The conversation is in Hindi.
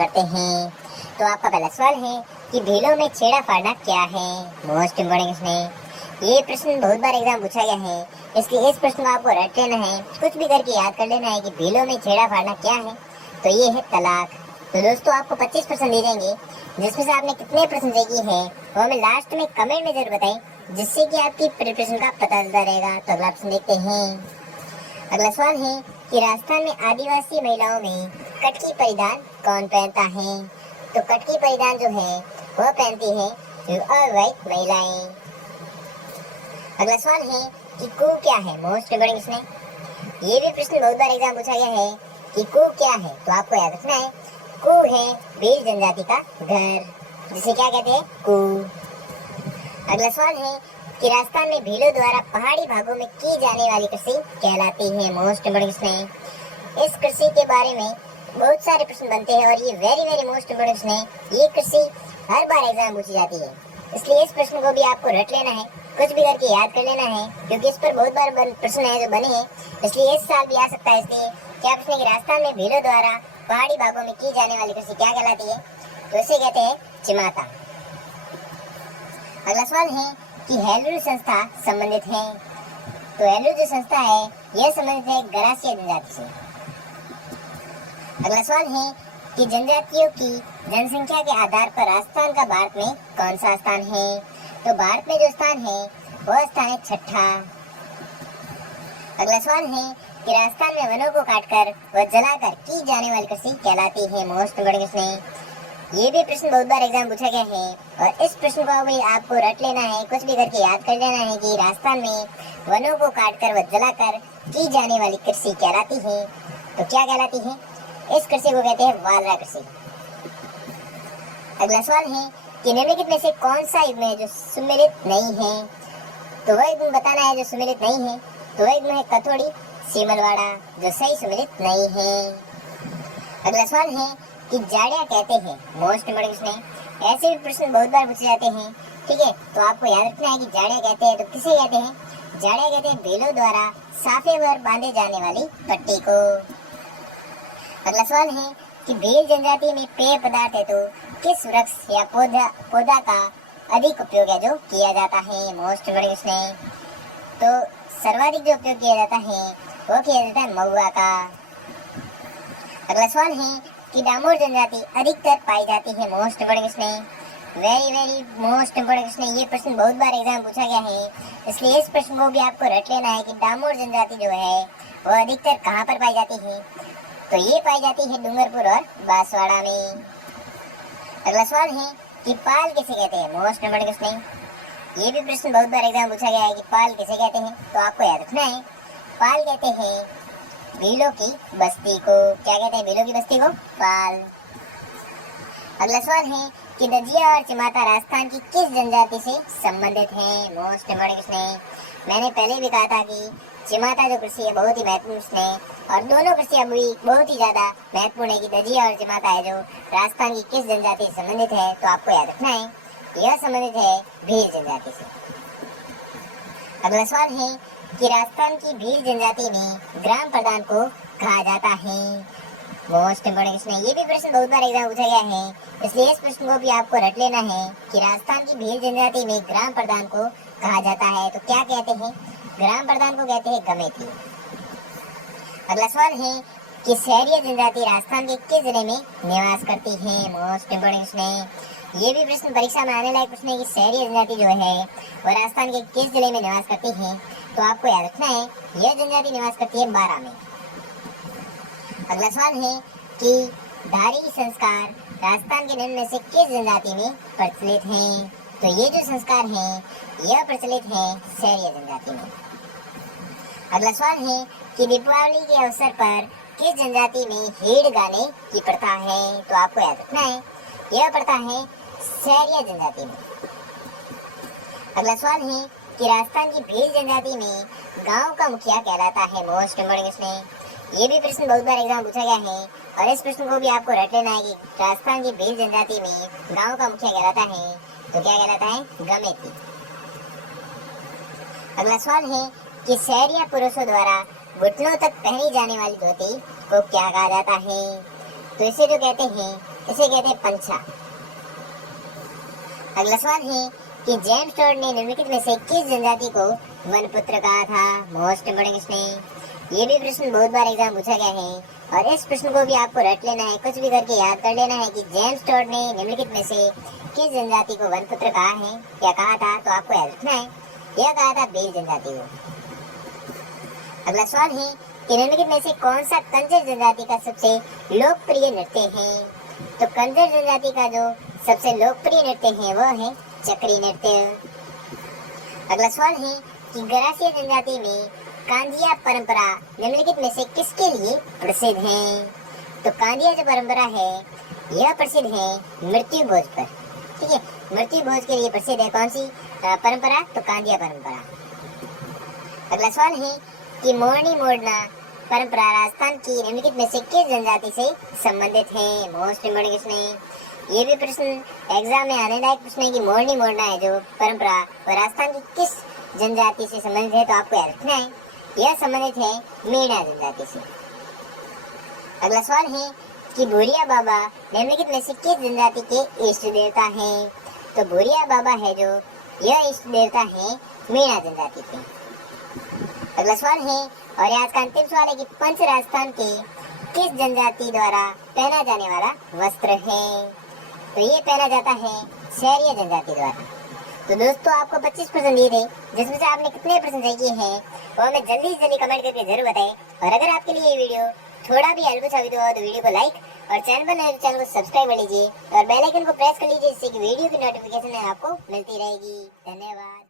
करते हैं। तो आपका पहला सवाल है कि भीलों में छेड़ा फाड़ना क्या है। मोस्ट इम्पोर्टेंट क्वेश्चन है। ये प्रश्न बहुत बार एग्जाम पूछा गया है, इसलिए इस प्रश्न को आपको रट लेना है, कुछ भी करके याद कर लेना है कि भीलों में छेड़ा फाड़ना क्या है। तो ये है तलाक। तो दोस्तों आपको 25% दे देंगे, जिसमें से आपने कितने प्रश्न सही किए हैं वो हमें लास्ट में कमेंट में जरूर बताएं, जिससे कि आपकी प्रिपरेशन का पता चलता रहेगा। तो अगला प्रश्न देखते हैं। अगला सवाल है कि राजस्थान में आदिवासी महिलाओं में कटकी परिधान कौन पहनता है। तो कटकी परिधान जो है वह पहनती है अविवाहित महिलाएं। अगला सवाल है कि कू क्या है। मोस्ट इम्पोर्टेंट क्वेश्चन है। ये भी प्रश्न बहुत बार एग्जाम पूछा गया है कि कू क्या है। तो आपको याद रखना है, कू है भील जनजाति का घर, जिसे क्या कहते हैं, कू। अगला सवाल है कि राजस्थान में भीलों द्वारा पहाड़ी भागों में की जाने वाली कृषि कहलाती है। मोस्ट इम्पोर्टेंट क्वेश्चन है। इस कृषि के बारे में बहुत सारे प्रश्न बनते हैं और ये very very most important question है। ये कृषि हर बार एग्जाम पूछी जाती है, इसलिए इस प्रश्न को भी आपको रट लेना है, कुछ भी करके याद कर लेना है, क्योंकि इस पर बहुत बार प्रश्न है जो बने हैं, इसलिए इस साल भी आ सकता है। इसलिए क्या प्रश्न है कि राजस्थान में भीलों द्वारा पहाड़ी भागों में की जाने वाली कृषि क्या कहलाती है। तो इसे कहते हैं चिमाता। अगला सवाल है कि हेलुर संस्था संबंधित है। तो हेलुर जो संस्था है यह संबंधित है गरासिया जनजाति से। अगला सवाल है कि जनजातियों की जनसंख्या के आधार पर राजस्थान का भारत में कौन सा स्थान है। तो भारत में जो स्थान है वह स्थान है छठा। अगला सवाल है कि राजस्थान में वनों को काटकर व जलाकर की जाने वाली कृषि कहलाती है। मोस्ट इम्पोर्टेंट क्वेश्चन है। ये भी प्रश्न बहुत बार एग्जाम पूछा गया है और इस प्रश्न को भी आपको रट लेना है, कुछ भी करके याद कर लेना है कि राजस्थान में वनों को काटकर व जलाकर की जाने वाली कृषि कहलाती है। तो क्या कहलाती है। इस कृषि को कहते हैं वालरा कृषि। अगला सवाल है कि निम्नलिखित में से कौन सा युग्म है जो सुमेलित नहीं है। तो वह युग्म बताना है जो सुमेलित नहीं है। तो वह युग्म है कथोड़ी सीमलवाड़ा, जो सही सुमेलित नहीं है। अगला सवाल है कि जाड़िया कहते हैं। मोस्ट इम्पोर्टेंट क्वेश्चन है। ऐसे भी प्रश्न बहुत बार पूछे जाते हैं, ठीक है। तो आपको याद रखना है कि जाड़िया कहते हैं तो किसे कहते हैं। जाड़िया कहते हैं भीलों द्वारा साफे पर बांधे जाने वाली पट्टी को। अगला सवाल है कि भील जनजाति में पेय पदार्थ है तो किस वृक्ष या पौधा का अधिक उपयोग है जो किया जाता है। मोस्ट इम्पोर्टेंट क्वेश्चन है। तो सर्वाधिक जो उपयोग किया जाता है वो किया जाता है महुआ का। अगला सवाल है कि डामोर जनजाति अधिकतर पाई जाती है। मोस्ट इम्पोर्टेंट क्वेश्चन है। Very very most important question है। ये प्रश्न बहुत बार एग्जाम पूछा गया है, इसलिए इस प्रश्न को भी आपको रट लेना है कि डामोर जनजाति जो है वो अधिकतर कहाँ पर पाई जाती है। तो ये पाई जाती है डूंगरपुर और बांसवाड़ा में। अगला सवाल है कि पाल किसे कहते हैं। मोस्ट इम्पोर्टेंट क्वेश्चन है। ये भी प्रश्न बहुत बार एग्जाम पूछा गया है कि पाल किसे कहते हैं। तो आपको याद रखना है, पाल कहते हैं भीलों की बस्ती को। क्या कहते हैं भीलों की बस्ती को, पाल। अगला सवाल है कि दजिया और चिमाता राजस्थान की किस जनजाति से संबंधित हैं। मोस्ट इम्पोर्टेंट क्वेश्चन है। मैंने पहले भी कहा था कि चिमाता जो कृषि है बहुत ही महत्वपूर्ण है और दोनों कृषि अभी बहुत ही ज्यादा महत्वपूर्ण है कि दजिया और चिमाता है जो राजस्थान की किस जनजाति से संबंधित है। तो आपको याद रखना है यह संबंधित है भील जनजाति से। अगला सवाल है कि राजस्थान की भील जनजाति में ग्राम प्रधान को कहा जाता है। मोस्ट इम्पोर्टेंट क्वेश्चन है। ये भी प्रश्न बहुत बार एग्जाम पूछा गया है, इसलिए इस प्रश्न को भी आपको रट लेना है कि राजस्थान की भील जनजाति में ग्राम प्रधान को कहा जाता है। तो क्या कहते हैं, ग्राम प्रधान को कहते हैं गमेती। अगला सवाल है कि शहरी जनजाति राजस्थान के किस जिले में निवास करती है। मोस्ट इम्पोर्टेंट क्वेश्चन है। ये भी प्रश्न परीक्षा में आने लायक प्रश्न है कि शहरी जनजाति जो है वो राजस्थान के किस जिले में निवास करती है। तो आपको याद रखना है यह जनजाति निवास करती है बारां में। अगला सवाल है कि धारी संस्कार राजस्थान के निम्न में से किस जनजाति में प्रचलित हैं। तो ये जो संस्कार हैं यह प्रचलित है शहरी जनजाति में। अगला सवाल है कि दीपावली के अवसर पर किस जनजाति में हेड़ गाने की प्रथा है। तो आपको याद रखना है यह प्रथा है शहरी जनजाति में। अगला सवाल है कि राजस्थान की भील जनजाति में गांव का मुखिया कहलाता है। मोस्ट इम्पोर्टेंट क्वेश्चन है। ये भी प्रश्न बहुत बार एग्जाम पूछा गया है और इस प्रश्न को भी आपको रट लेना है कि राजस्थान की भील जनजाति में गांव का मुखिया कहलाता है। तो क्या कहलाता है, गमेती। अगला सवाल है कि शहरी पुरुषों द्वारा घुटनों तक पहनी जाने वाली धोती को क्या कहा जाता है। तो इसे जो कहते हैं इसे कहते हैं पंछा। अगला सवाल है कि जेम्स टोड ने निम्नलिखित में से किस जनजाति को वनपुत्र कहा था? Most important question. ये भी प्रश्न बहुत बार एग्जाम पूछा गया है और इस प्रश्न को भी आपको रट लेना है, कुछ भी करके याद कर लेना है कि जेम्स टोड ने निम्नलिखित में से किस जनजाति को वनपुत्र कहा है या कहा था, तो आपको याद रखना है यह कहा था भील जनजाति को। अगला सवाल है कि निम्नलिखित में से कौन सा कंजर जनजाति का सबसे लोकप्रिय नृत्य है? तो कंजर जनजाति का जो सबसे लोकप्रिय नृत्य है वह है चक्री नृत्य। अगला सवाल है कि गरासिया जनजाति में कांदिया परंपरा निम्नलिखित में से किसके लिए प्रसिद्ध है? तो कांदिया जो परंपरा है यह प्रसिद्ध है मृत्यु भोज पर। ठीक है, मृत्यु भोज के लिए प्रसिद्ध है कौन सी परंपरा? तो कांदिया परंपरा। अगला सवाल है कि मोरनी मोड़ना परंपरा राजस्थान की निम्नलिखित में से किस जनजाति से संबंधित है? मोस्ट इंपोर्टेंट क्वेश्चन है। ये भी प्रश्न एग्जाम में आने लायक प्रश्न है कि मोरनी मोड़ना है जो परंपरा वह राजस्थान की किस जनजाति से संबंधित है, तो आपको याद रखना है यह संबंधित है मीणा जनजाति से। अगला सवाल है कि भूरिया बाबा निम्नलिखित में से किस जनजाति के इष्ट देवता हैं? तो भूरिया बाबा है जो यह इष्ट देवता है मीणा जनजाति के। अगला सवाल है और आज का अंतिम सवाल है कि पंच राजस्थान के किस जनजाति द्वारा पहना जाने वाला वस्त्र है? तो ये पहना जाता है शहरिया जनजाति द्वारा। तो दोस्तों आपको 25% दिए थे, जिसमें से आपने कितने प्रश्न सही किए हैं वो हमें जल्दी से जल्दी कमेंट करके जरूर बताएं। और अगर आपके लिए ये वीडियो थोड़ा भी हेल्पफुल साबित हुआ तो वीडियो को लाइक और चैनल पर नए तो चैनल को सब्सक्राइब कर लीजिए और बेल आइकन को प्रेस कर लीजिए, जिससे कि वीडियो की नोटिफिकेशन आपको मिलती रहेगी। धन्यवाद।